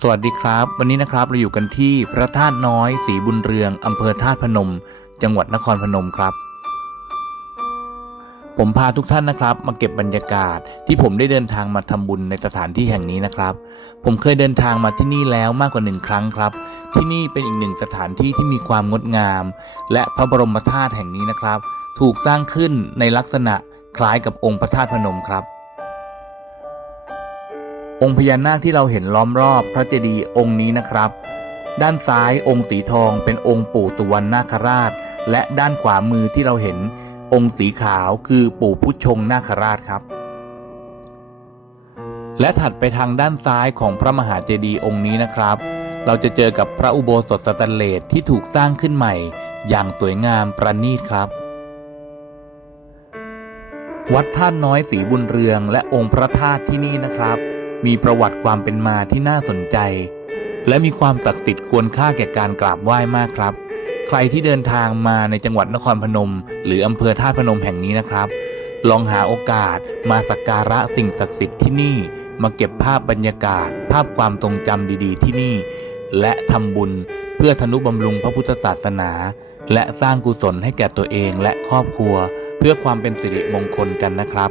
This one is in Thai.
สวัสดีครับ วันนี้นะครับเราอยู่กันที่พระธาตุน้อยศรีบุญเรืองอำเภอธาตุพนม จังหวัดนครพนมครับ ผมพาทุกท่านนะครับ มาเก็บบรรยากาศที่ผมได้เดินทางมาทำบุญในสถานที่แห่งนี้นะครับ ผมเคยเดินทางมาที่นี่แล้วมากกว่าหนึ่งครั้งครับ ที่นี่เป็นอีกหนึ่งสถานที่ที่มีความงดงาม และพระบรมธาตุแห่งนี้นะครับ ถูกสร้างขึ้นในลักษณะคล้ายกับองค์พระธาตุพนมครับ องค์พญานาคที่เราเห็นล้อมรอบพระเจดีย์องค์นี้นะครับ ด้านซ้ายองค์สีทองเป็นองค์ปู่สุวรรณนาคราช และด้านขวามือที่เราเห็น องค์สีขาวคือปู่พุทธชงนาคราชครับ และถัดไปทางด้านซ้ายของพระมหาเจดีย์องค์นี้นะครับ เราจะเจอกับพระอุโบสถสแตนเลสที่ถูกสร้างขึ้นใหม่ อย่างสวยงามประณีตครับวัดท่าตุน้อยศรีบุญเรืองและองค์พระธาตุที่นี่นะครับ มีประวัติความเป็นมาที่น่าสนใจ และมีความศักดิ์สิทธิ์ควรค่าแก่การกราบไหว้มากครับ ใครที่เดินทางมาในจังหวัดนครพนม หรืออำเภอธาตุพนมแห่งนี้นะครับ ลองหาโอกาสมาสักการะสิ่งศักดิ์สิทธิ์ที่นี่ มาเก็บภาพบรรยากาศ ภาพความทรงจำดีๆ ที่นี่ และทำบุญเพื่อธนุบำรุงพระพุทธศาสนา และสร้างกุศลให้แก่ตัวเองและครอบครัว เพื่อความเป็นสิริมงคลกันนะครับ